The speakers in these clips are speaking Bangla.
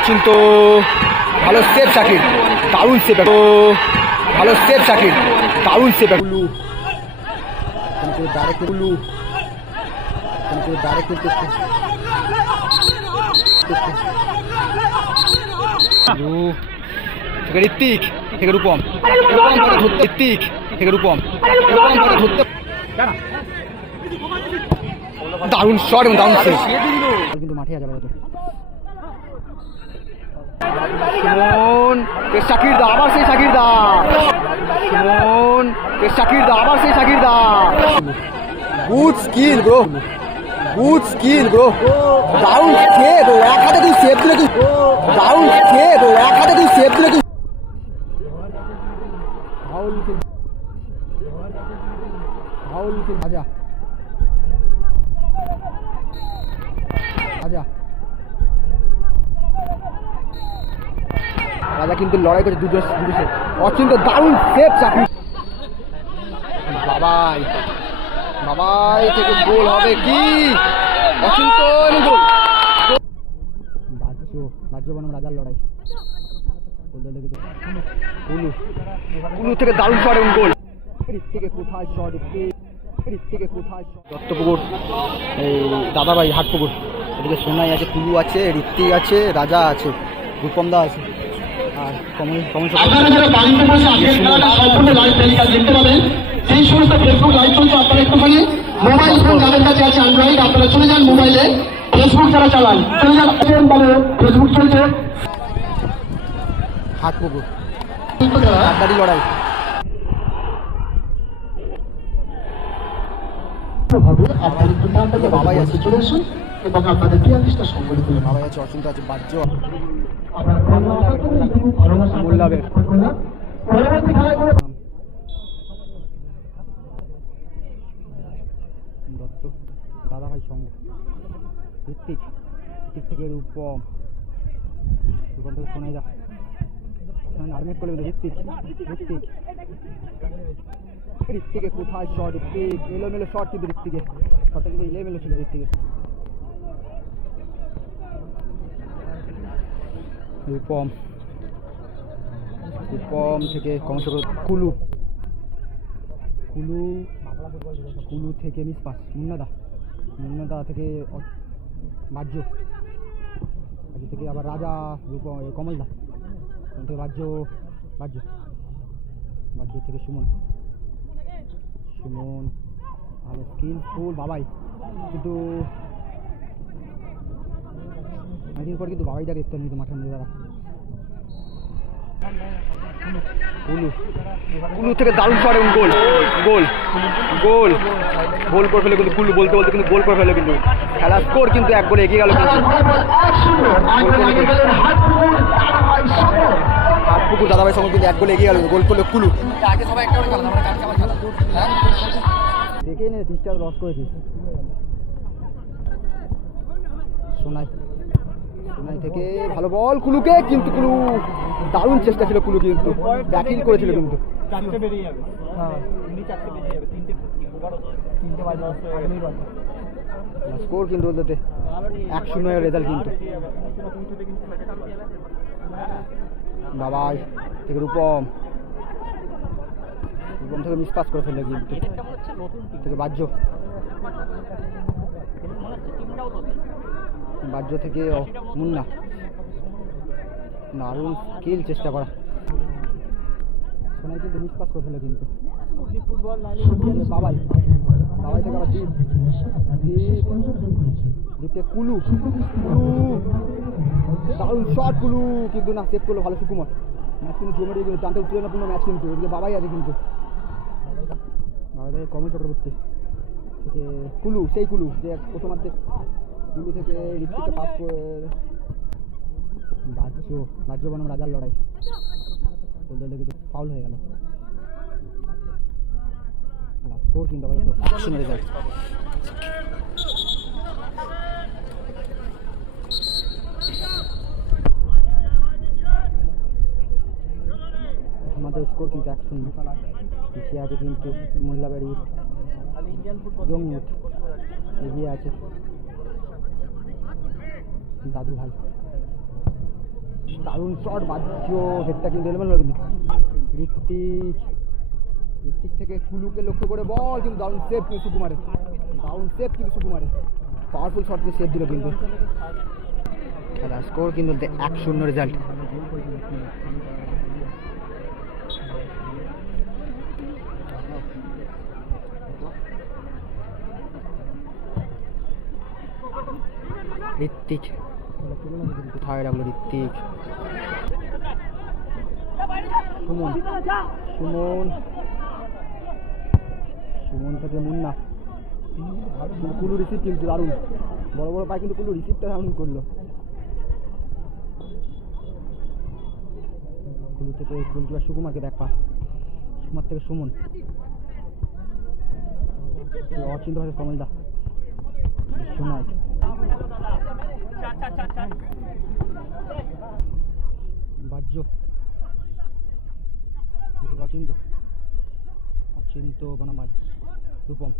অচিন্ত ভালো সেভ শাকির, দারুণ সেভ, ভালো সেভ শাকির, দারুণ সেভ। কুলু ডাইরেক্ট, কুলু ডাইরেক্ট থেকে ঋত্বিক থেকে রূপম, ঋত্বিক থেকে রূপম ধরতে দারুণ শট এবং দারুণ সেভ। কিন্তু মাঠে যাবে হয়তো। সুমন শাকির দা, আবার সেই শাকির দা, সুমন শাকির দা, আবার সেই শাকির দা। Good skill bro, good skill bro, দারুণ সেভ। এক হাতে তুই সেভ দিলে, তুই দারুণ সেভ, এক হাতে তুই সেভ দিলে, তুই আজা আজা রাজা কিন্তু লড়াই করছে দুজোর। অচিন্ত দারুণ সেভ চাকরি, বাবাই বাবাই থেকে গোল হবে কি? অচিন্ত গোল। বাহ্য বনাম রাজার লড়াই, কুলু থেকে দারুণ শট এবং গোল। থেকে কোথায় শট, থেকে কোথায় দত্তপুকুর, এই দাদাভাই হাটপুকুর, এদিকে সোনাই আছে, কুলু আছে, ঋত্বিক আছে, রাজা আছে, রূপম দা আছে, আর আপনারা যারা বাড়িতে বসে আজকের খেলাটা সম্পূর্ণ লাইভ টেলিকাস্ট দেখতে পাবেন, সেই সমস্ত ফেসবুক লাইভ চলছে। আপনারা একটুখানি মোবাইল ফোন যাদের কাছে আছে অ্যান্ড্রয়েড, আপনারা চলে যান মোবাইলে, ফেসবুক যারা চালান চলে যান, ফেসবুক চলছে হাটপুকুর আড্ডারি লড়াই। বাবাই আছে, চলে আসুন এবং আপনাদের প্রিয়ালিস্টটা সংগঠিত করুন। বাবাই আছে, অচিন্ত আছে, বাহ্য দত্ত দাদাভাই সঙ্গ, ঋত্বিক থেকে রূপম, রূপম থেকে শোনাই দা আর্মেট করে ঋত্বিক থেকে কোথায় শট, ঋত্বিক এলোমেলো শট, কিন্তু ঋত্বিকের শটটা কিন্তু এলোমেলো ছিল ঋত্বিকের। রূপম থেকে কমসে কুলু থেকে মিসপাস, মুন্নাদা থেকে বাহ্য থেকে আবার রাজা, রূপম কমলদা থেকে বাহ্য থেকে সুমন ভালো স্কিলফুল বাবাই, কিন্তু অনেকদিন পর কিন্তু বাবাই দেখতে নিত মাঠের মধ্যে। দাদা কুলু থেকে দারুণ শট এবং গোল করে ফেলে কিন্তু কুলু, বলতে কিন্তু গোল করে ফেলে, কিন্তু খেলা স্কোর কিন্তু 1 গোলে এগিয়ে গেল। হাটপুকুর দাদাভাই সঙ্গে কিন্তু 1 গোলে এগিয়ে গেল, গোল করলো কুলু। দেখে নে 30টা লস করেছিস। সোনাই থেকে ভালো বল কুলুকে, কিন্তু কুলু দারুণ চেষ্টা ছিল, কুলু কিন্তু ব্যাটিং করেছিল, কিন্তু স্কোর কিন্তু বলতে 1-0 রেজাল্ট। কিন্তু বাবাই থেকে রূপম থেকে মিসপাস করে ফেললো, কিন্তু থেকে বাহ্য থেকে মুন্না, দারুণ স্কিল চেষ্টা করা, সোনাই কিন্তু মিসপাস করে ফেললো, কিন্তু বাবাই থেকে আবার দ্বীপে কুলু দারুণ শট, কুলু কিন্তু না সেভ করলো, ভালো সুকুমার। ম্যাচ কিন্তু জমে কিন্তু টানতে উত্তেজনাপূর্ণ ম্যাচ, কিন্তু এদিকে বাবাই আছে, কিন্তু বাবাই থেকে কমল চক্রবর্তী থেকে কুলু, সেই কুলু যে প্রথমার্ধে কুলু থেকে ঋত্বিককে পাস করে বাহ্য বনাম রাজার লড়াই, কিন্তু ফাউল হয়ে গেল। স্কোর কিন্তু রেজাল্ট। আমাদের স্কোর কিন্তু 1-0, পিছিয়ে আছে কিন্তু মোল্লাবাড়ি, জঙ্গিত এগিয়ে আছে দাদু ভাই। দারুণ শট বাজছো, হেডটা কিন্তু এলোমেলো কিন্তু ঋত্বিক থেকে কুলুকে লক্ষ্য করে বল, কিন্তু দারুণ সেভ কিন্তু সুকুমারের, পাওয়ারফুল শট দিয়ে সেভ দিল কিন্তু। খেলা স্কোর কিন্তু 1-0 রেজাল্ট। ঋত্বিক কোথায় রাখলো ঋত্বিক, সুমন থেকে মুন্না, কুলু রিসিভ কিন্তু দারুণ, বড় বড় পায় কিন্তু কুলু রিসিভটা দারুণ করলো। কুলু থেকে গোলকিপার সুকুমারকে দেখা, সুকুমার থেকে সুমন, অচিন্ত ভাষা কমলদা, বিশ্বনাথ, বাহ্য, অচিন্ত বনাম রূপম,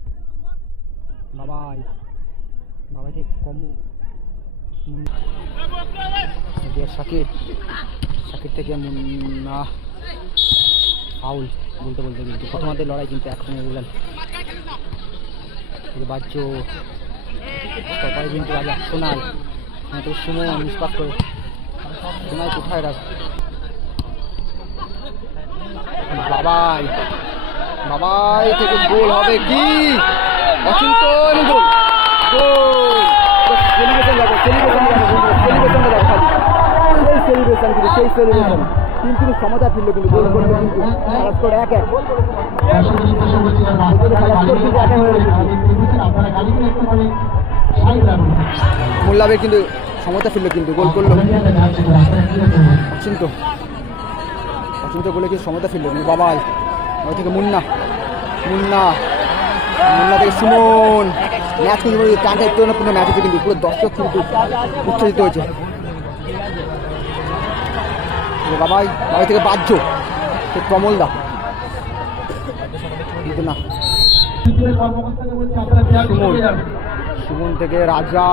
বাবাই থেকে কম, শাকির থেকে মুন্না, ফাউল বলতে কিন্তু প্রথমার্ধের লড়াই কিন্তু একসঙ্গে রেজাল্ট। বাহ্য সবাই কিন্তু রাজা সোনাল, সুমন নিষ্পাত করে, সোনাল কোথায় রাখ, বাবাই থেকে গোল হবে কি, অচিন্ত গোল, সেলিব্রেশন দেখো, সেই সেলিব্রেশন কিন্তু সমতা ফিরল কিন্তু গোল করলো কিন্তু, খেলা স্কোর 1-1, মোল্লাবের কিন্তু সমতা ফিরল কিন্তু গোল করলো অচিন্ত গোলে কিন্তু সমতা ফিরল কিন্তু। বাবাই ওই থেকে মুন্না থেকে সুমন, ম্যাচ কিন্তু টানটা একটু না পুরো ম্যাচ হচ্ছে কিন্তু পুরো দর্শক কিন্তু উচ্ছ্বসিত হয়েছে। বাবাই থেকে বাহ্য, কমলদা কিন্তু না, সুমন থেকে রাজা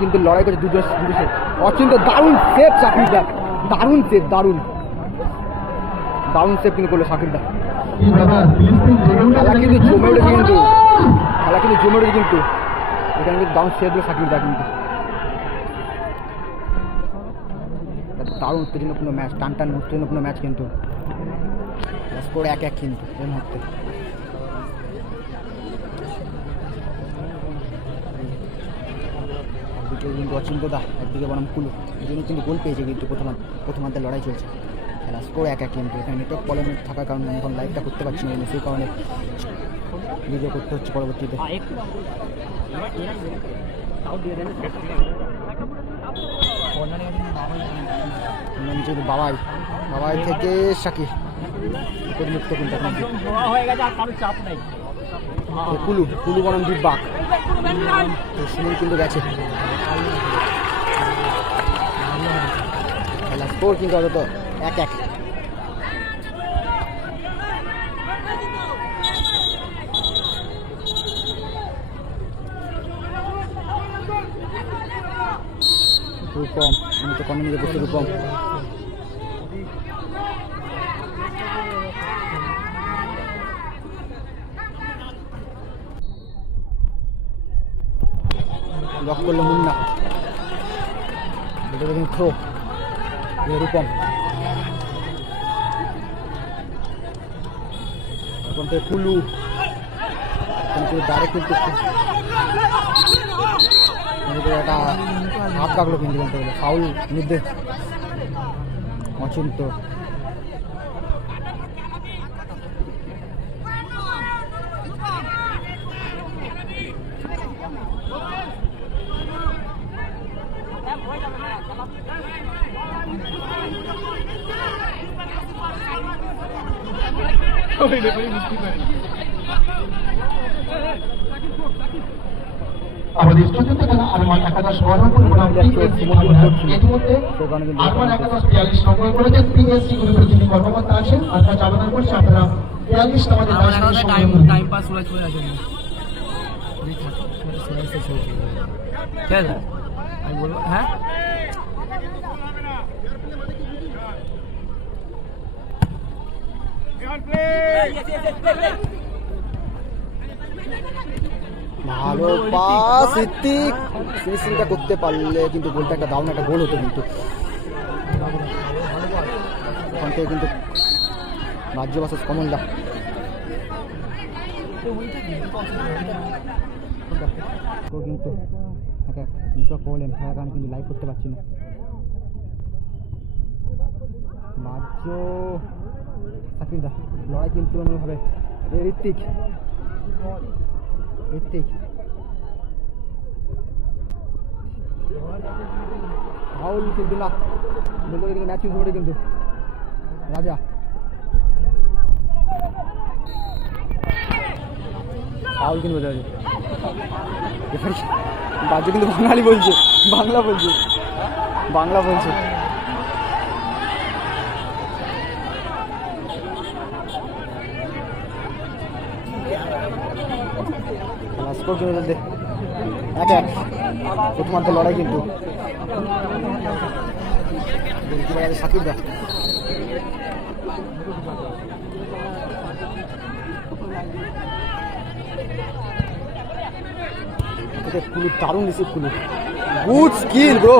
কিন্তু লড়াই করছে দুটো, অচিন্ত দারুণ সেভ শাকিরদা, দারুণ সেভ কিন্তু করলো শাকিরদা। খেলা কিন্তু জমে উঠেছে কিন্তু এখানে কিন্তু দারুণ সেভ দিল শাকিরদা কিন্তু, দারুণ উত্তেজনাপূর্ণ ম্যাচ, টান উত্তেজনাপূর্ণ ম্যাচ কিন্তু, স্কোর 1-1 কিন্তু এই মুহূর্তে। একদিকে কিন্তু অচিন্তদা, একদিকে বনাম কুলু, দুজনে কিন্তু গোল পেয়েছে কিন্তু প্রথমার্ধের লড়াই চলছে। খেলা স্কোর 1-1 কিন্তু। এখানে নেটওয়ার্ক প্রবলেম থাকার কারণে এখন লাইভটা করতে পারছি না, সেই কারণে ভিডিও করতে হচ্ছে পরবর্তীতে। বাবাই থেকে শাকির মুক্ত কিন্তু কুলু বনাম দিব্যাক, সুনীল কিন্তু গেছে। খেলা স্কোর কিন্তু অন্তত 1-1। রূপম আমি তো কমে নিয়ে বসে, রূপম ব্লক করলো মুন্না, থ্রো রূপম থেকে কুলু কিন্তু ডাইরেক্ট কিন্তু একটা হাত কাটলো কিন্তু বলতে গেলে, ফাউল নির্দেশ অচিন্ত। আমাদের চতুর্থ খেলা আরমান একাদশ বহরমপুর বনাম ইতিমধ্যে আরমান একাদশ 42 সংগ্রহ করেছে। পিএসসি গ্রুপের যিনি কর্মকর্তা আছেন অর্থাৎ আবেদন করছে আপনারা 42 আমাদের টাইম পাস হয়ে আছে। ঠিক আছে আমি বলবো, হ্যাঁ ভালো পাস ঋত্বিক, ফিনিশিংটা করতে পারলে কিন্তু গোলটা একটা দারুণ একটা গোল হতো কিন্তু ওখান থেকে কিন্তু রাজ্য ভার্সেস কমলদা। কিন্তু করলেন খেলাটা আমি কিন্তু লাইভ করতে পারছি না। রাজ্য সাকিরদা লড়াই কিন্তু তুলনামূলকভাবে ঋত্বিক ফাউল কিন্তু না, বলতে কিন্তু ম্যাচ কিন্তু কিন্তু রাজা ফাউল কিন্তু বোঝা যায়। রাজ্য কিন্তু বাঙালি বলছে, বাংলা বলছে। স্কোর কিন্তু 1-1 প্রথমার্ধ লড়াই কিন্তু সাকিরদা। কুলু দারুণ রিসিভ, কুলু গুড স্কিল ব্রো,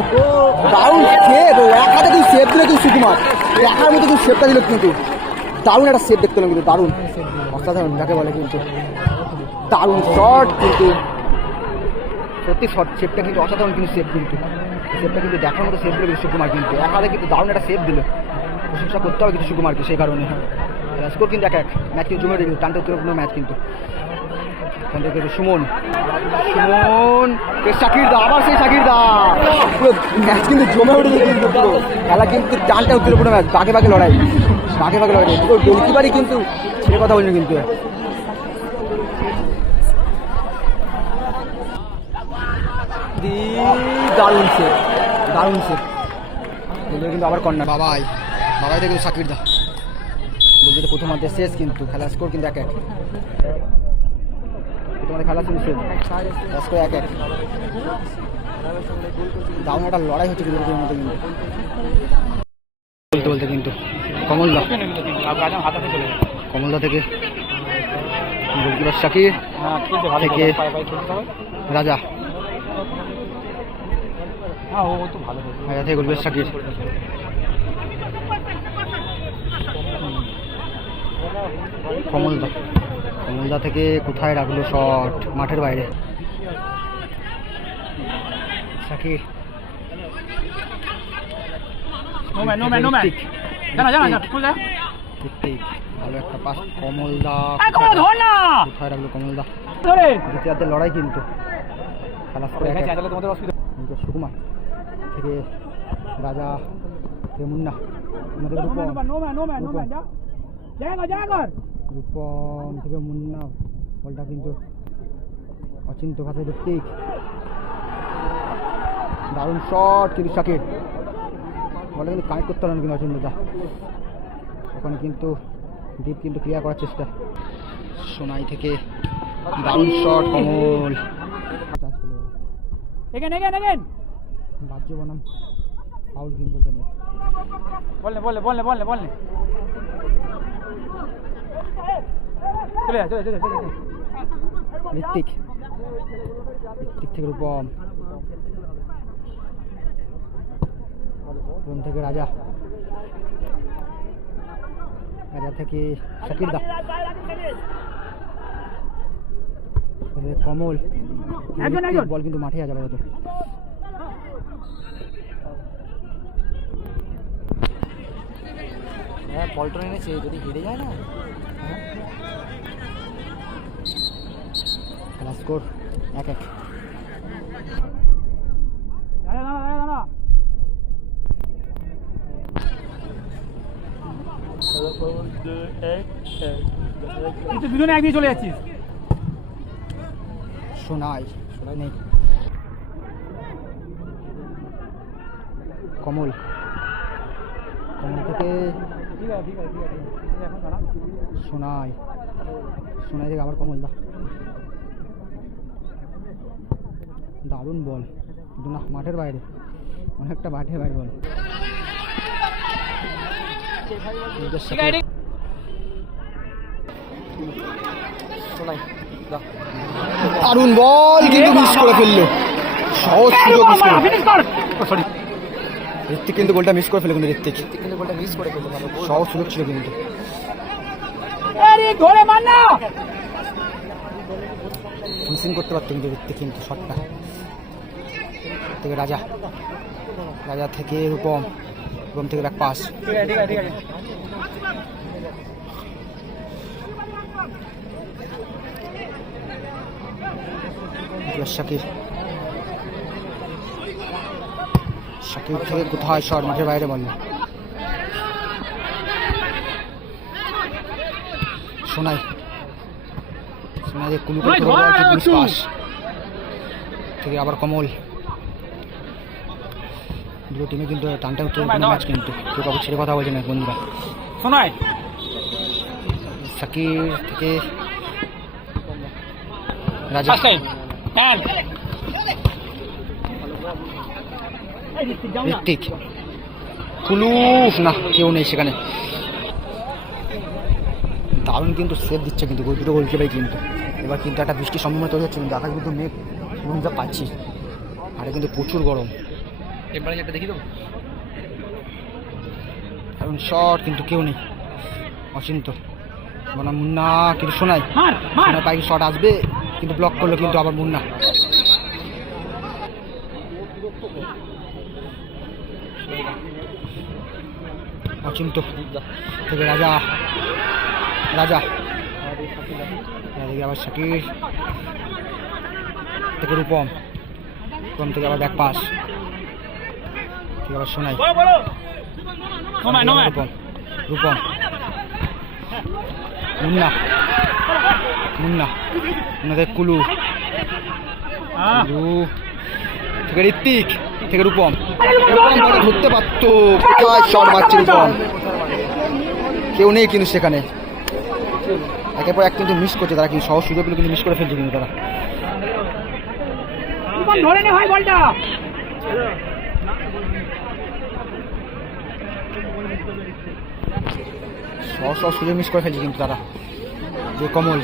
দারুণ সেভ। এক হাতে তুই সেভ দিলে তুই সুকুমার, একার মতো তুই সেভটা দিল কিন্তু দারুণ একটা সেভ দেখতে পেলাম কিন্তু, দারুণ অসাধারণ যাকে বলে কিন্তু, দারুণ শট কিন্তু সত্যি শট সেভটা কিন্তু অসাধারণ কিন্তু সেভ কিন্তু সেভটা কিন্তু দেখার মতো সেভ দিল কিন্তু সুকুমার কিন্তু এক হাতে কিন্তু দারুণ একটা সেভ দিল, প্রশংসা করতে হবে কিন্তু সুকুমারকে সেই কারণে। স্কোর কিন্তু 1-1, ম্যাচ কিন্তু জমে কিন্তু টানতে উত্তরপূর্ণ ম্যাচ কিন্তু। সুমন সাকিরদা, আবার সেই সাকিরদা, পুরো ম্যাচ কিন্তু জমে উঠেছে কিন্তু পুরো খেলা কিন্তু টানটা উত্তরপূর্ণ ম্যাচ, বাঘে লড়াই পুরো গোলকিপারই কিন্তু ছেড়ে কথা বলিনি কিন্তু। দারুণ সে কিন্তু আবার কর্নার। বাবাই কিন্তু সাকিরদা বলতে প্রথমার্ধে শেষ কিন্তু খেলার স্কোর কিন্তু 1-1, তোমাদের খেলা শুনছে স্কোর 1-1। দারুণ একটা লড়াই হচ্ছে কিন্তু বলতে কিন্তু কমলদা থেকে গোলকিপার শাকির থেকে রাজা থেকে গোলকিপার শাকির। কমলদা থেকে কোথায় রাখলো শট, মাঠের বাইরে। শাকির ভালো একটা পাস, কমলদা কোথায় রাখলো কমলদা। দ্বিতীয়ার্ধের লড়াই কিন্তু খেলা সুকুমার থেকে রাজা থেকে মুন্না, রূপম থেকে মুন্না, বলটা কিন্তু অচিন্ত ভাষা ঋত্বিক, দারুণ শট কিন্তু শাকির, বলটা কিন্তু কানেক্ট করতে পারেন কিন্তু অচিন্তদা, ওখানে কিন্তু দীপ কিন্তু ক্লিয়ার করার চেষ্টা। সোনাই থেকে দারুণ শট, কমল বাহ্য বনাম ফাউল কিন্তু বললে ঋত্বিক থেকে রূপম থেকে রাজা থেকে সাকিরদা, কমল বল কিন্তু মাঠে যাবে হতো। বলটা এনেছে যদি হেরে যায় না। খেলা স্কোর 1-1। কিন্তু দুজনে একদিকে চলে যাচ্ছিস। সোনাই নেই, কমল থেকে সোনাই থেকে আবার কমলদা, দারুণ বল কিন্তু না, মাঠের বাইরে, অনেকটা মাঠের বাইরে বল। দারুণ বল কিন্তু মিস করে ফেললো, সহজ সুযোগ মিস করে। সরি, ঋত্বিক কিন্তু গোলটা মিস করে ফেললো, কিন্তু ঋত্বিক কিন্তু গোলটা মিস করে ফেললো, সহজ সুযোগ ছিল কিন্তু। ফিনিশিং করতে পারতো কিন্তু ঋত্বিক, কিন্তু শটটা থেকে রাজা, রাজা থেকে রূপম, রূপম থেকে ব্যাক পাস, শাকির, শাকির থেকে কোথায় শট, মাঠের বাইরে বল। সোনাই, সোনাই কুলু পাস থেকে আবার কমল। দুটো টিমে কিন্তু টানটা ম্যাচ, কিন্তু কেউ কাউকে ছেড়ে কথা বলছে না বন্ধুরা। শোনাই শাকির থেকে রাজা, ঋত্বিক, কুলু না, কেউ নেই সেখানে। দারুণ কিন্তু সেভ দিচ্ছে কিন্তু দুটো গোলকিপারই কিন্তু। এবার কিন্তু একটা বৃষ্টির সম্ভাবনা তৈরি হচ্ছে, কিন্তু আকাশ কিন্তু মেঘ এবং যা পাচ্ছি, আর কিন্তু প্রচুর গরম। এবারে যেটা দেখি তো কারণ শট, কিন্তু কেউ নেই, অচিন্ত বনাম মুন্না, কিন্তু শোনাই পাই শট আসবে, কিন্তু ব্লক করলো কিন্তু আবার মুন্না। অচিন্ত থেকে রাজা, রাজা আবার শাকির থেকে রূপম, রূপম থেকে আবার ব্যাক পাস, থেকে আবার শোনাই, রূপম, রূপম, মুন্না, মুন্না, মুন্না থেকে কুলু, কুলু থেকে ঋত্বিক, থেকে রূপম, ধরতে পারতো, কোথায় শট মারছে রূপম, কেউ নেই কিন্তু সেখানে। একের পর এক কিন্তু মিস করছে তারা, কিন্তু সহজ সুযোগগুলো কিন্তু মিস করে ফেলছে কিন্তু তারা। সহজ সহজ সুযোগ মিস করে ফেলছে কিন্তু তারা। যে কমল,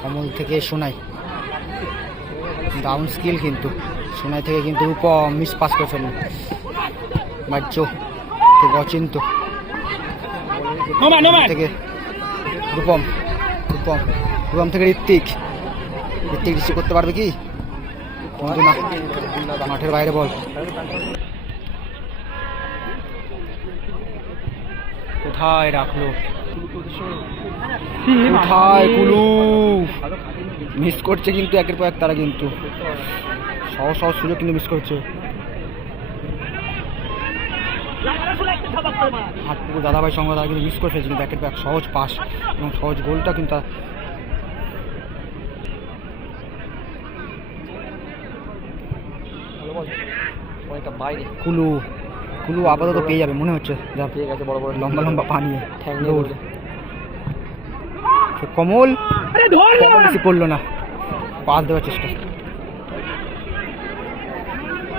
কমল থেকে সোনাই, ডাউন স্কিল কিন্তু সোনাই থেকে কিন্তু রূপম মিস পাস করে ফেলল। বাহ্য থেকে অচিন্ত, থেকে রূপম, রূপম, রূপম থেকে ঋত্বিক, ঋত্বিক রিসিভ করতে পারবে কি, কিন্তু না, মাঠের বাইরে বল। কোথায় রাখলো, কোথায় কুলু, মিস করছে কিন্তু একের পর এক তারা, কিন্তু সহজ সহজ সুযোগ কিন্তু মিস করছে। হাটপুকুর দাদাভাই সঙ্গে তারা কিন্তু মিস করে ফেলছে, কিন্তু একের পর এক সহজ পাস এবং সহজ গোলটা কিন্তু বাইরে। কুলু, কুলু আপাতত পেয়ে যাবে মনে হচ্ছে, যা পেয়ে গেছে বড় বড় লম্বা লম্বা পা নিয়ে, কমল বেশি পড়লো না, পাস দেওয়ার চেষ্টা,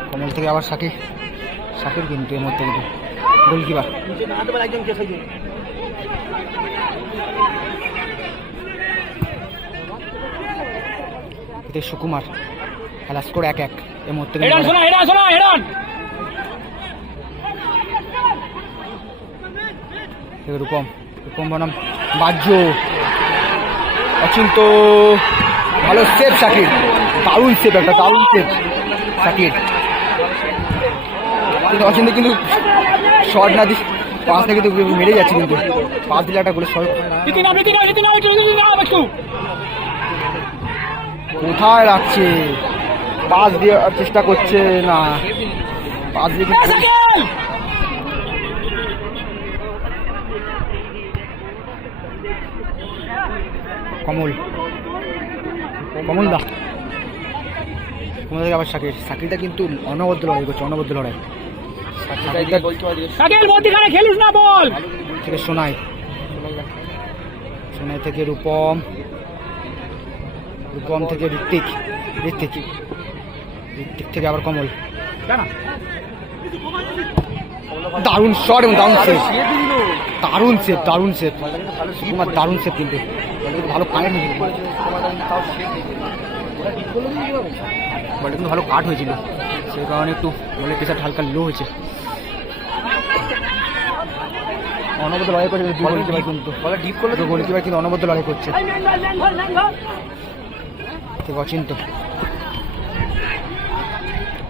কমল থেকে আবার শাকির, শাকির কিন্তু এর মধ্যে কিন্তু গোলকিপার। এতে সুকুমার, খেলা স্কোর 1-1 এর মধ্যে। রূপম, রূপম বনাম বাহ্য, অচিন্ত, ভালো সেভ শাকির, দারুণ সেভ, একটা দারুণ সেভ শাকির, কিন্তু অচিন্ত কিন্তু শট না দিয়ে পাঁচটা কিন্তু মেরে যাচ্ছে, কিন্তু পাঁচ দিলে একটা গোলের শট। কোথায় রাখছে, পাস দেওয়ার চেষ্টা করছে না, পাস দিয়ে কমল, কমল দা, কমল থেকে আবার শাকির, শাকিরটা কিন্তু অনবদ্য লড়াই করছে, অনবদ্য লড়াই। থেকে সোনাই, সোনাই থেকে রূপম, রূপম থেকে ঋত্বিক, ঋত্বিক, ঋত্বিক থেকে আবার কমল, দারুণ শট এবং দারুণ সেভ, দারুণ সেভ, দারুণ সেভ, তোমার দারুণ সেভ কিন্তু ভালো কানেক্ট হয়েছিল, বলটা কিন্তু ভালো কাট হয়েছিল, সেই কারণে একটু বলে প্রেশার হালকা লো হয়েছে। অনবদ্য লড়াই করছে গোলকিপার, কিন্তু ডিপ করলে তো গোলকিপার কিন্তু অনবদ্য লড়াই করছে। অচিন্ত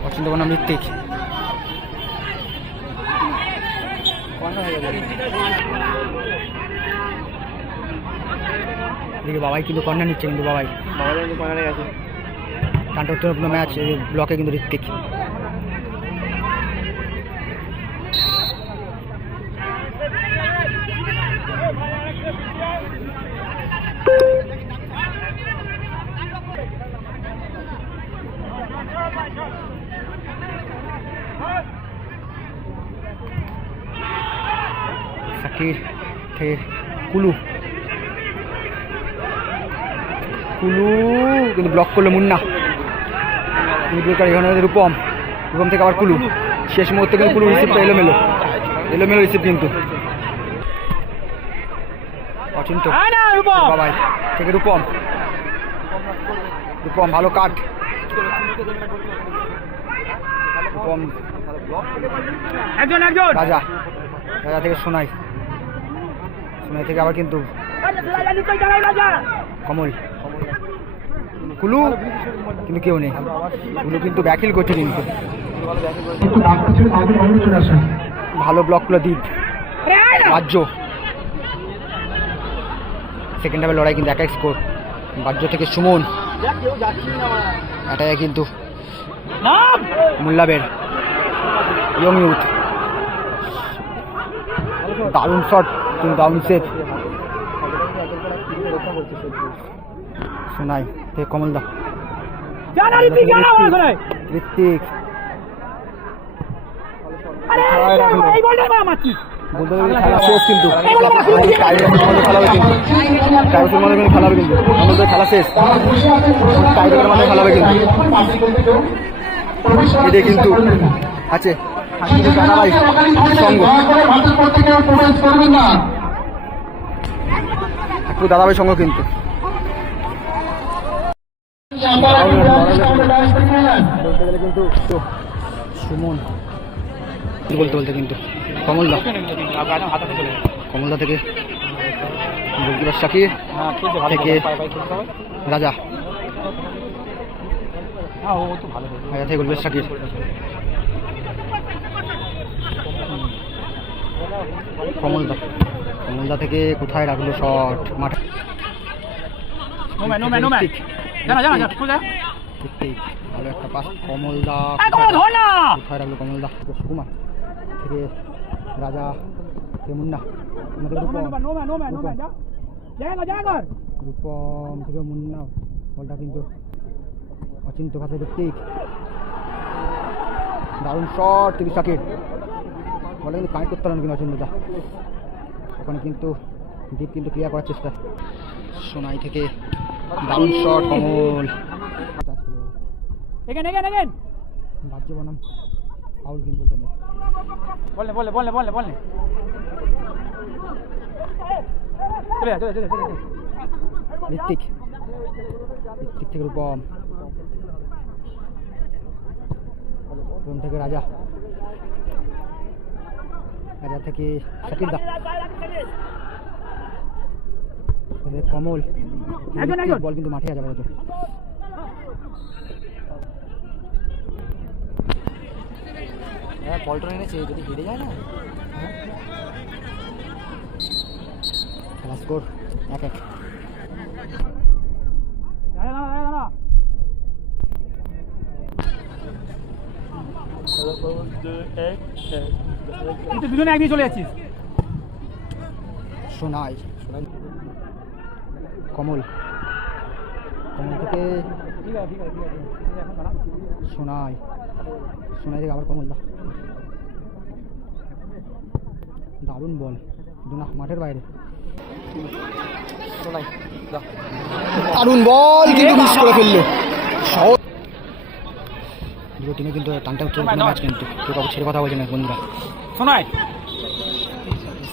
অচিন্ত বনাম ঋত্বিক, এদিকে বাবাই কিন্তু কর্নার নিচ্ছে, কিন্তু বাবাই কর্নারে গেছে। টানটোত্তরপূর্ণ ম্যাচ ব্লকে কিন্তু ঋত্বিক, সাকির থেকে কুলু, কুলু কিন্তু ব্লক করলো মুন্না, এখানে রূপম, রূপম থেকে আবার কুলু, শেষ মুহূর্তে কিন্তু কুলু রিসিভটা এলোমেলো এলোমেলো রিসিভ কিন্তু অচিন্ত বাবাই থেকে রূপম, রূপম ভালো কাট, রূপম রাজা, রাজা থেকে সোনাই, সোনাই থেকে আবার কিন্তু কমল, কুলু কিন্তু কেউ নেই, কুলু কিন্তু ব্যাকিল করছে কিন্তু ভালো ব্লক করলো দ্বীপ, বাহ্য সেকেন্ড হাফের লড়াই কিন্তু 1-1 স্কোর, বাহ্য থেকে সুমন, এটাই কিন্তু মুল্লাবের ইয়ং ইউথ, দারুণ শট কিন্তু দারুণ সেভ, সোনাই থেকে কমলদা, ঋত্বিক খেলা শেষ কিন্তু খেলা শেষ, টাইব্রেকারের মাঝে খেলা হবে কিন্তু এদিকে কিন্তু আছে দাদাভাই সঙ্গ, একটু দাদাভাই সঙ্গ কিন্তু বলতে গেলে কিন্তু সুমন বলতে বলতে কিন্তু কমলদা, কমলদা থেকে গোলকিপার শাকির থেকে রাজা, রাজা থেকে গোলকিপার শাকির, কমলদা, কমলদা থেকে কোথায় রাখলো শট মাঠে, ভালো একটা পাস কমলদা, কোথায় রাখলো কমলদা, সুকুমার থেকে রাজা থেকে মুন্না, রূপম থেকে মুন্না, বলটা কিন্তু অচিন্ত কাছে ঋত্বিক, দারুণ শট থেকে শাকির, বলটা কিন্তু কানেক্ট করতে পারেন কিন্তু অচিন্তদা, ওখানে কিন্তু দ্বীপ কিন্তু ক্লিয়ার করার চেষ্টা, সোনাই থেকে দারুণ শট কমল, বাহ্য বনাম ফাউল কিন্তু বলে ঋত্বিক, ঋত্বিক থেকে রূপম, রূপম থেকে রাজা, রাজা থেকে শাকির দা, কমল, বল কিন্তু মাঠে যাবে তো, হ্যাঁ পল্টন এনেছে, যদি হেরে যায় না খেলা স্কোর 1-1। দুজনে একদিকে চলে যাচ্ছিস। সোনাই, কমল, কমল থেকে সোনাই, সোনাই থেকে আবার কমলদা, দারুণ বল কিন্তু না মাঠের বাইরে, সোনাই দারুণ বল কিন্তু মিস করে ফেললো, দুটো টিমে কিন্তু টানটা ম্যাচ কিন্তু কেউ কাউকে ছেড়ে কথা বলছে না বন্ধুরা। শোনায়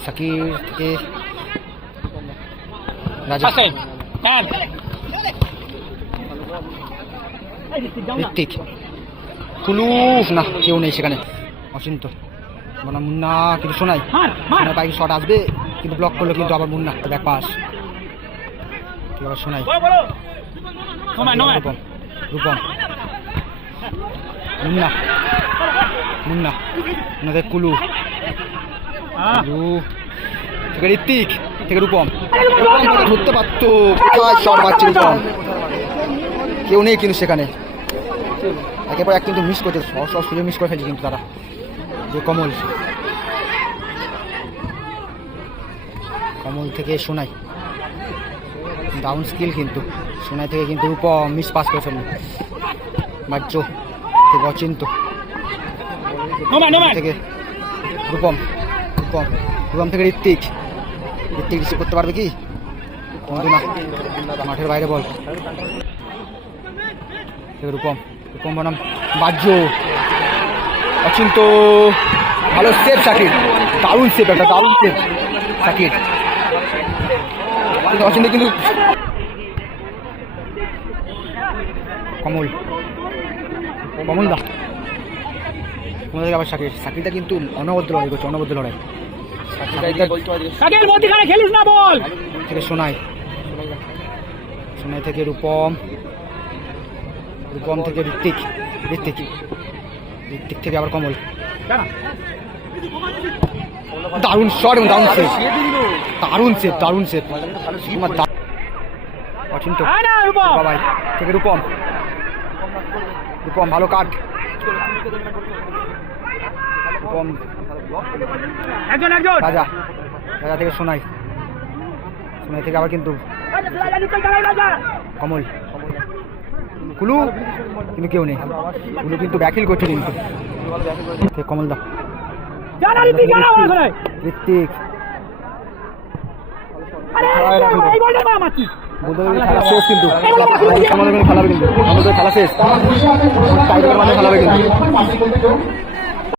সাকির থেকে রাজা ফার্স্ট টাইম হ্যাঁ ঋত্বিক কুলু না কেউ নেই সেখানে অচিন্ত বনাম মুন্না কিন্তু শোনাই মার মার বাইক শট আসবে কিন্তু ব্লক করলো কিন্তু আবার মুন্না ব্যাক পাস আবার শোনাই নমায় নমায় রূপম রূপম মুন্না মুন্না মুন্না কুলু কুলু থেকে ঋত্বিক থেকে রূপম ধরতে পারতো কোথায় শট মারছে রূপম কেউ নেই কিন্তু সেখানে একের পর এক কিন্তু মিস করছে সব সুযোগ মিস করে ফেলছে কিন্তু তারা যে কমল কমল থেকে সোনাই ডাউন স্কিল কিন্তু সোনাই থেকে কিন্তু রূপম মিস পাস করে ফেলল বাহ্য থেকে অচিন্ত নমায় নমায় থেকে রূপম রূপম রূপম থেকে ঋত্বিক ঋত্বিক রিসিভ করতে পারবে কি কিন্তু না মাঠের বাইরে বল থেকে রূপম রূপম বনাম বাহ্য অচিন্ত ভালো সেভ সাকির দারুণ সেভ একটা দারুণ সেভ সাকির কিন্তু অচিন্ত কিন্তু কমল কমল দা কমল থেকে আবার সাকির সাকিরটা কিন্তু অনবদ্য লড়াই করছে অনবদ্য লড়াই সাকির মধ্যখানে খেলিস না বল থেকে সোনাই সোনাই থেকে রূপম রূপম থেকে ঋত্বিক ঋত্বিক ঋত্বিক থেকে আবার কমল দারুণ শট এবং দারুণ সেভ দারুণ সেভ দারুণ সেভ অচিন্ত আয় না রূপম বাবাই থেকে রূপম রূপম ভালো কাট রূপম একজন একজন রাজা রাজা থেকে সোনাই সোনাই থেকে আবার কিন্তু কমল কুলু কিন্তু কেউ নেই কুলু কিন্তু ব্যাকিল করছে কিন্তু কমল দা জানা ঋতিক জানা বল করে ঋত্বিক আরে এই বলটা না মারছিস বলতে গেলে খেলা শেষ কিন্তু আমাদের খেলা হবে কিন্তু আমাদের খেলা শেষ টাইগার মানে খেলা হবে কিন্তু